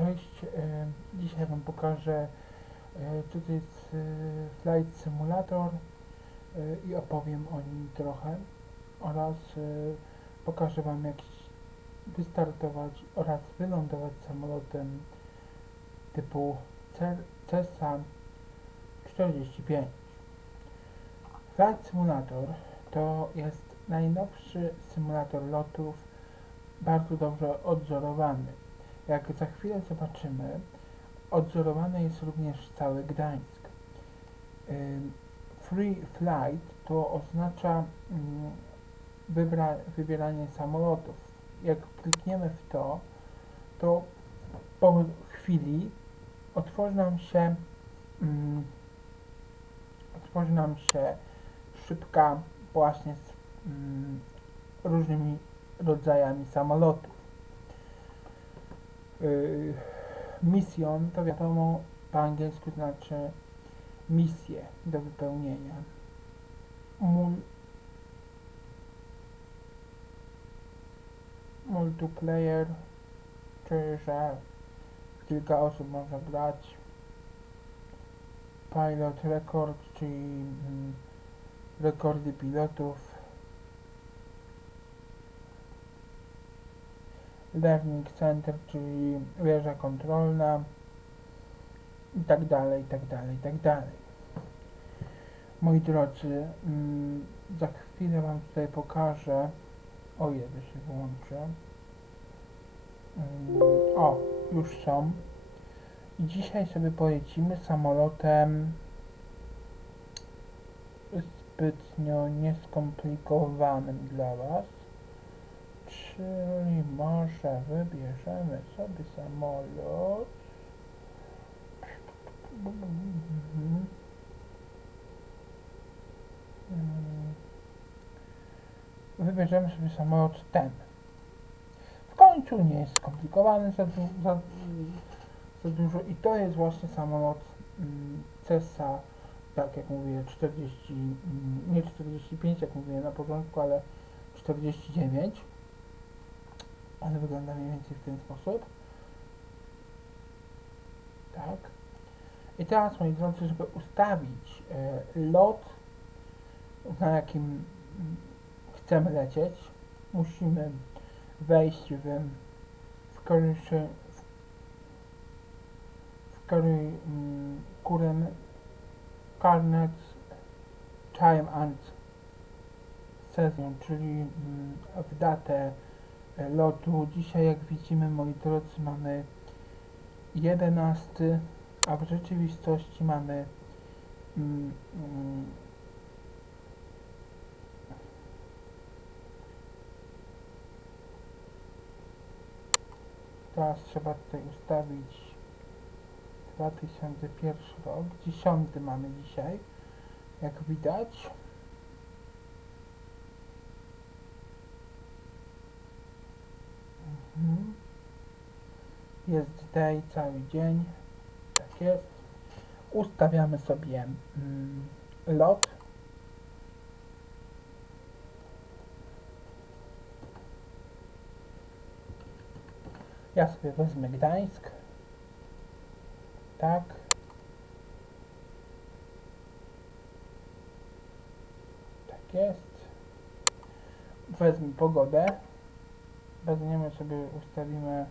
Cześć, e, dzisiaj Wam pokażę e, to jest Flight Simulator e, i opowiem o nim trochę oraz pokażę Wam jak wystartować oraz wylądować samolotem typu Cessna 45. Flight Simulator to jest najnowszy symulator lotów, bardzo dobrze odzorowany. Jak za chwilę zobaczymy, odzorowany jest również cały Gdańsk. Free flight to oznacza mm, wybra- wybieranie samolotów. Jak klikniemy w to, to po chwili otworzy nam się mm, otworzy nam się szybka właśnie z mm, różnymi rodzajami samolotów. Yy, Mission to wiadomo po angielsku znaczy misję do wypełnienia. Mul multiplayer, czyli że kilka osób może grać. Pilot record, czyli mm, rekordy pilotów. Learning Center, czyli wieża kontrolna i tak dalej, i tak dalej, i tak dalej. Moi drodzy, mm, za chwilę Wam tutaj pokażę, o ile się wyłączę. Mm, o, już są. I dzisiaj sobie polecimy samolotem zbytnio nieskomplikowanym dla Was. Czyli może wybierzemy sobie samolot. Mhm. Wybierzemy sobie samolot ten. W końcu nie jest skomplikowany za, za, za dużo i to jest właśnie samolot mm, Cessa, tak jak mówię, 40, mm, nie 45 jak mówiłem na początku, ale 49 ale wygląda mniej więcej w ten sposób. Tak. I teraz, moi drodzy, żeby ustawić e, lot, na jakim mm, chcemy lecieć, musimy wejść w, w currency, w curry, um, current, carnet time and season, czyli mm, w datę lotu. Dzisiaj, jak widzimy, moi drodzy, mamy 11, a w rzeczywistości mamy mm, mm, teraz trzeba tutaj ustawić 2001 rok, 10 mamy dzisiaj, jak widać. Mhm. Jest day cały dzień. Tak jest. Ustawiamy sobie mm, lot. Ja sobie wezmę Gdańsk. Tak. Tak jest. Wezmę pogodę. Weźmiemy sobie, ustawimy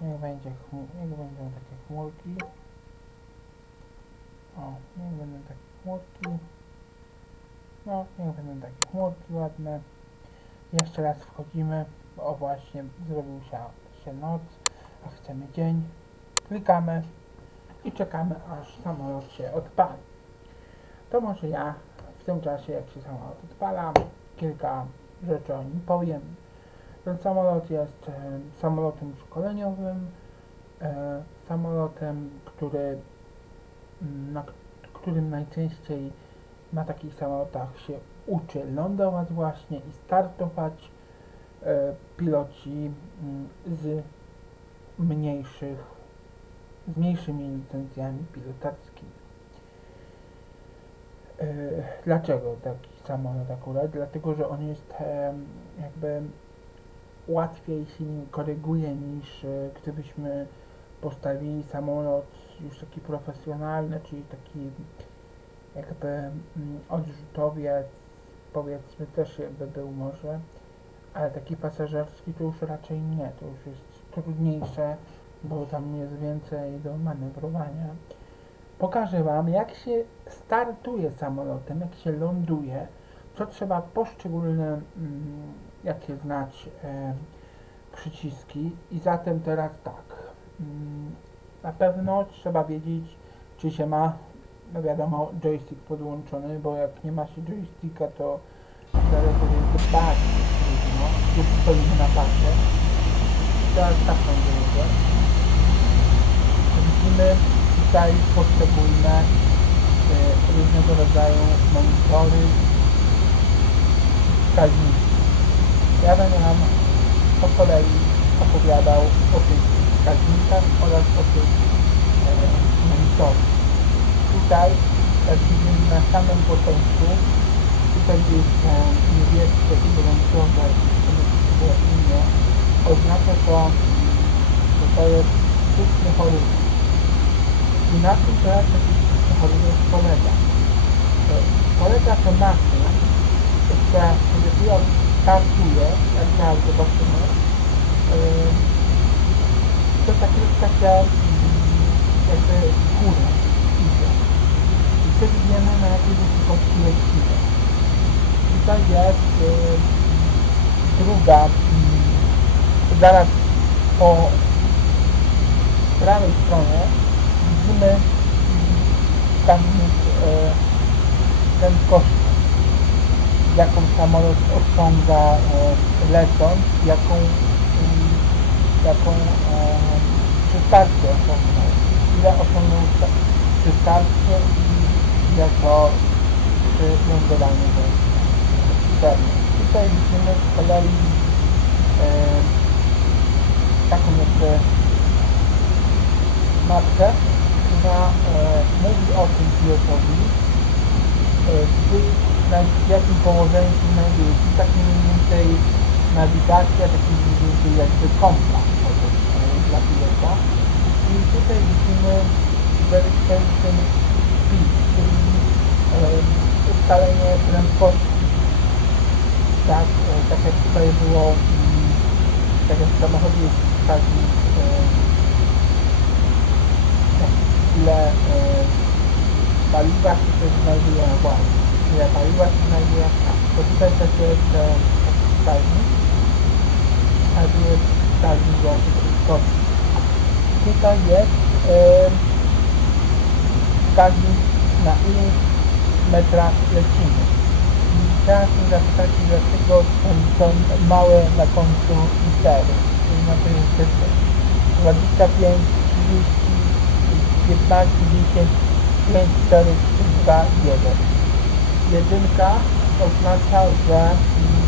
Niech będzie niech będą takie chmurki. O, niech będą takie chmurki. No, niech będą takie chmurki ładne. Jeszcze raz wchodzimy. O właśnie, zrobił się, się noc, a chcemy dzień. Klikamy i czekamy aż samolot się odpali. To może ja w tym czasie jak się samolot odpala, kilka rzeczy o nim powiem. Ten samolot jest e, samolotem szkoleniowym, e, samolotem, który, m, na którym najczęściej na takich samolotach się uczy lądować właśnie i startować e, piloci m, z mniejszych, z mniejszymi licencjami pilotackimi. Dlaczego taki samolot akurat? Dlatego, że on jest jakby łatwiej się koryguje niż e, gdybyśmy postawili samolot już taki profesjonalny, czyli taki jakby mm, odrzutowiec, powiedzmy też by był może, ale taki pasażerski to już raczej nie, to już jest trudniejsze, bo tam jest więcej do manewrowania. Pokażę Wam, jak się startuje samolotem, jak się ląduje, co trzeba poszczególne, mm, jakie znać e, przyciski. I zatem teraz tak, mm, na pewno trzeba wiedzieć, czy się ma, no wiadomo, joystick podłączony, bo jak nie ma się joysticka, to zaraz jest bardzo trudno, już stoimy na pasie. Teraz tak ląduje. Widzimy tutaj poszczególne e, różnego rodzaju monitory, wskaźniki. Ja będę nam po kolei opowiadał o tych wskaźnikach oraz o tych e. Tutaj, jak widzimy na samym początku, tutaj gdzieś e, niebieskie i inne, oznacza to, że to jest sztuczny horyzont. I na tym teraz sztuczny horyzont polega. Polega to na tym, że kiedy startuje, zaraz zobaczymy, yy, to ta krótka się mm, jakby w górę idzie. I wtedy wiemy na jakiej wysokości lecimy. Tutaj jest yy, druga, yy, zaraz po prawej stronie widzimy yy, wskaźnik yy, prędkości jaką samolot osiąga e, lecąc, jaką, mm, jaką e, przy starcie osiągnął, ile osiągnął sta- przy starcie i ile to do celu. Tutaj widzimy z kolei e, taką jakby mapkę, która e, mówi o tym pilotowi, na w jakim położeniu się znajduje. I tak mniej więcej nawigacja, taki mniej więcej jakby kompas e, dla pilota. I tutaj widzimy verification speed, czyli e, ustalenie prędkości. Tak, e, tak jak tutaj było, tak jak w samochodzie jest wskaźnik, e, tak, ile e, paliwa się też znajduje na właśnie ile paliwa się znajduje, to tutaj też jest e, wskaźnik, a tu jest wskaźnik właśnie prędkości. Tutaj jest e, wskaźnik na ilu metrach lecimy. I teraz mnie zapytacie, dlaczego są małe na końcu litery, czyli na to jest 25, 30, 15, 10, 5, 4, 3, 2, 1 jedynka oznacza, że mm,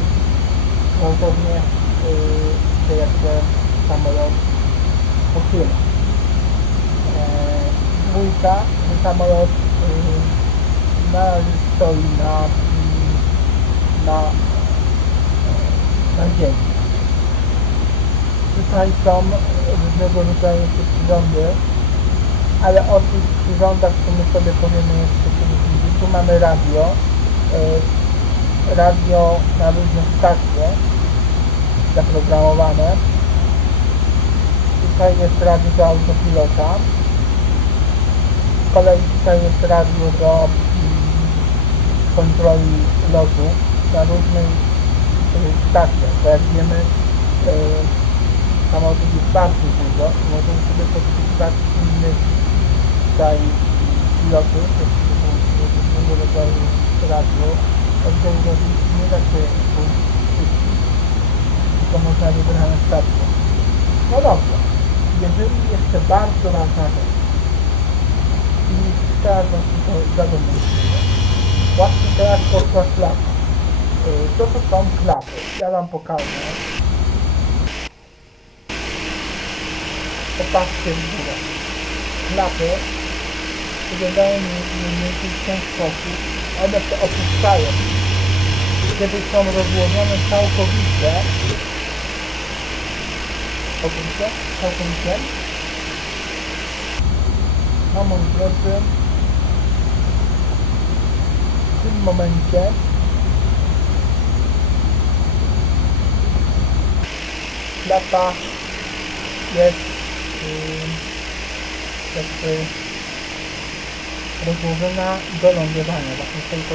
gwałtownie yy, się jakby samolot pochyla. E, dwójka, że samolot yy, na stoi na, mm, na, na ziemi. Tutaj są różnego rodzaju przyrządy, ale o tych przyrządach to my sobie powiemy jeszcze kiedyś. Tu mamy radio, e, radio na różne stacje zaprogramowane. Tutaj jest radio do autopilota. Z kolei tutaj jest radio do mm, kontroli lotu na różnych e, stacjach, bo jak wiemy e, samolotów jest bardzo dużo i możemy sobie podpisywać innych tutaj pilotów, różnego rodzaju radio, organizować nie da się wszystkich, tylko można wybrane stacje. No dobrze, jeżeli jeszcze bardzo ważna rzecz i teraz właśnie to zadomowienie. Właśnie teraz poszła klapa. Yy, Co to są klapy? Ja wam pokażę. Popatrzcie w górę. Klapy wyglądają mniej w ten sposób. One się opuszczają. Kiedy są rozłożone całkowicie, całkowicie, całkowicie. No moi drodzy, w tym momencie klapa jest yy, jakby rozłożona do lądowania, właśnie tylko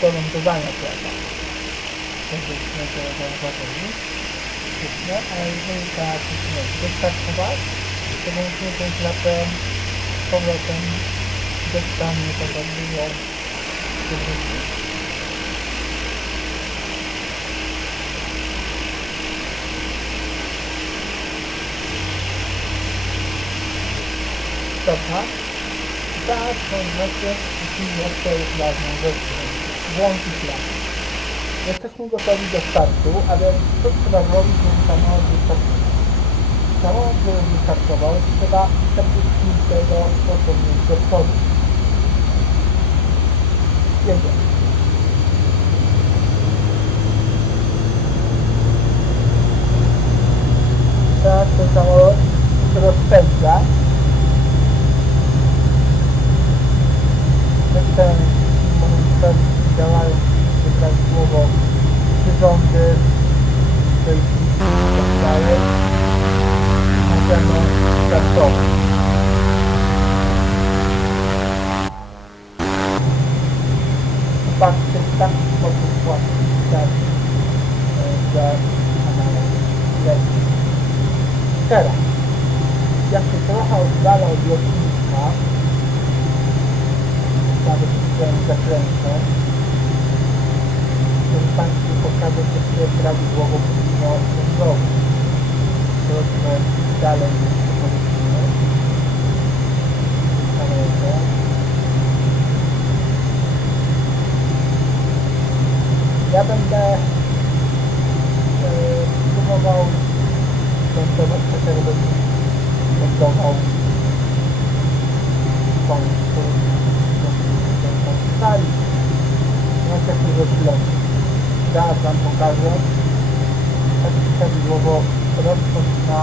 do lądowania klapa. Żebyśmy to zauważyli. Świetnie, a jeżeli musimy wystartować, to musimy tę klapę z powrotem dostanie ją przywrócić. Dobra. Teraz to znaczy, musimy jeszcze ważną rzecz włączyć klapę. Jesteśmy gotowi do startu, ale co trzeba zrobić, żeby samolot wystartował? Samolot, żeby wystartował, trzeba przepuścić tego pociągnięć do przodu. Jedziemy. Teraz ten samolot rozpędza. Ten moment działają prawidłowo przyrządy, tej powstaje, możemy startować. Patrzcie, w taki sposób właśnie start że kanałem leci. Teraz, jak się trochę oddala od lotniska, nawet w zakrętę, żeby Państwu pokazać, jak się prawidłowo powinno zrobić. Zobaczmy dalej jeszcze polecimy. Kamerę. Ja będę e, próbował lądować tak jakbym lądował w końcu w sali. No jak to wygląda. Zaraz Wam pokażę, jak prawidłowo rozpoczyna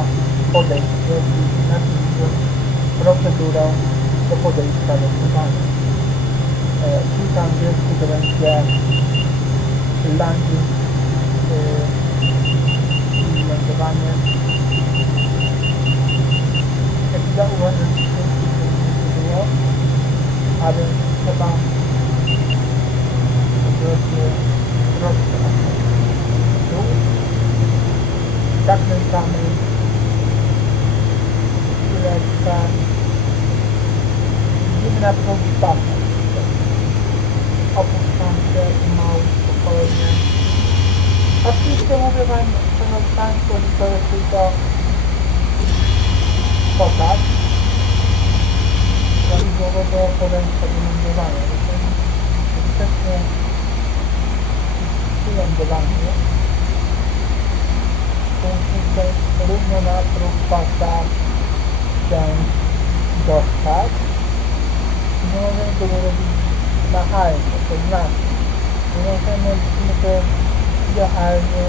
podejście i nacisnąć procedurę do podejścia do. E, Kilka angielsku to będzie landing e, i lądowanie. Jak zauważyliście, to było, ale trzeba po prostu dół, zakręcamy chwileczkę, widzimy na drugi pasek. Opuszczam się mało spokojnie. Oczywiście mówię Wam, Szanowni Państwo, że to jest tylko pokaz prawidłowego podejścia do lądowania. Wcześniej lądowanie to musimy równo na próg pasa się dostać nie możemy tego robić nachalnie, to znaczy nie możemy to idealnie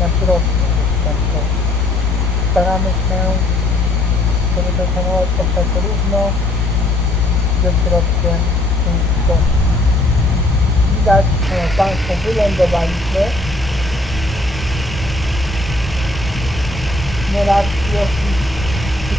na środku staramy się żeby ten samolot postać równo ze środkiem dostać widać, że Państwo wylądowaliśmy.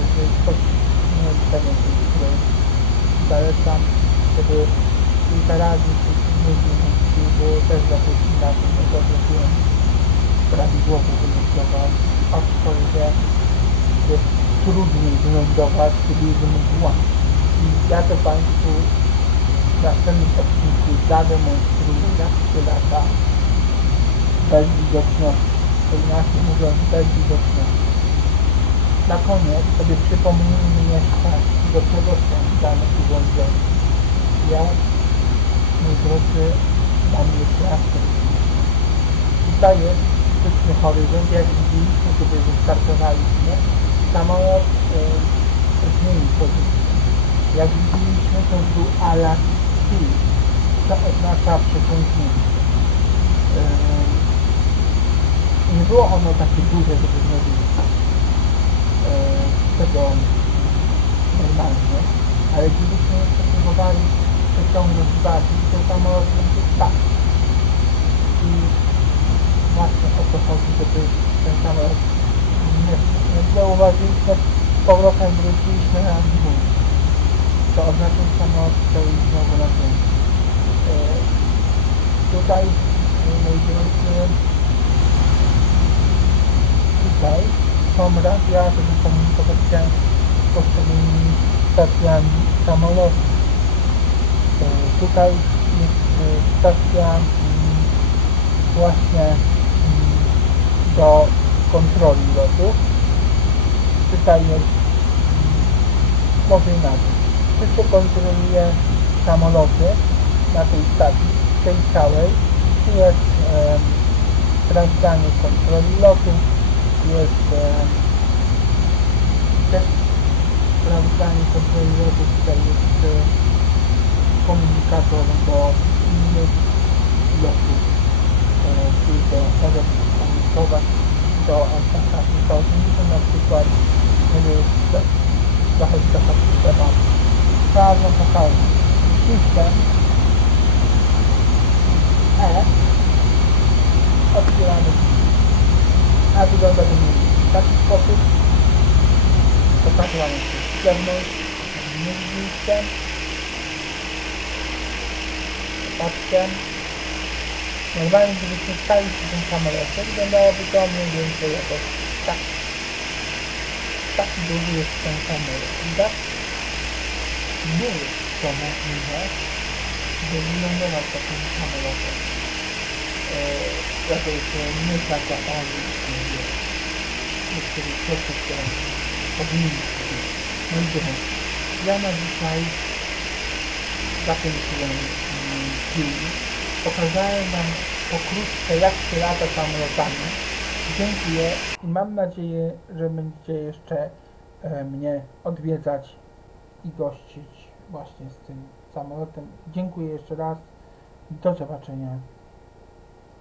jest jest pewien, który zalecam, żeby kilka czy nie zmienić, bo też zapocinam, nie powiem prawidłowo wylądował, aczkolwiek będzie trudniej wylądować, kiedy jest mgła. I ja to Państwu w następnym odcinku zademonstruję, jak się lata bez widoczności. To inaczej mówiąc, bez widoczności. Na koniec sobie przypomnijmy jeszcze, do czego są dane urządzenia. Ja, mój drodzy, mam jeszcze raz powiedzieć. Tutaj jest sztuczny horyzont, jak widzieliśmy, kiedy wystartowaliśmy. Samolot e, zmienił pozycję. Jak widzieliśmy, to był alarm speed, co oznacza przeciągnięcie. E, nie było ono takie duże, żeby zrobić e, tego normalnie, ale gdybyśmy jeszcze próbowali przeciągnąć bardziej, to samolot będzie tak. I właśnie o to chodzi, żeby ten samolot zauważyliśmy, z powrotem wróciliśmy na dwóch. To oznacza, że samolot stoi znowu na tym. E, tutaj, e, moi drodzy, tutaj są radia, żeby komunikować się z poszczególnymi stacjami samolotu. E, Tutaj jest e, stacja właśnie mm, do kontroli lotu. Tutaj jest mm, może inaczej. Tu się kontroluje samoloty na tej stacji, tej całej. Tu jest e, sprawdzanie kontroli lotu, jest e, też sprawdzanie kontroli lotu, tutaj jest e, komunikator do innych lotów, e, czyli do może komunikować do MH180 na przykład, kiedy trochę taka systema bardzo pokażę. System E otwieramy a wygląda to w taki sposób. Pokazywamy się z zewnątrz nie widzieliście patrzcie normalnie gdybyśmy stali przy tym samolocie wyglądałoby to mniej więcej jakoś tak. Taki duży jest ten samolot nie jest to możliwe by wylądować takim samolotem. Jakoś nie taka angielska niektórych rzeczy, które powinny być. Dobra, ja na dzisiaj zakończyłem film. Pokazałem Wam pokrótce jak się lata samolotami. Dziękuję i mam nadzieję, że będziecie jeszcze mnie odwiedzać i gościć właśnie z tym samolotem. Dziękuję jeszcze raz. Do zobaczenia.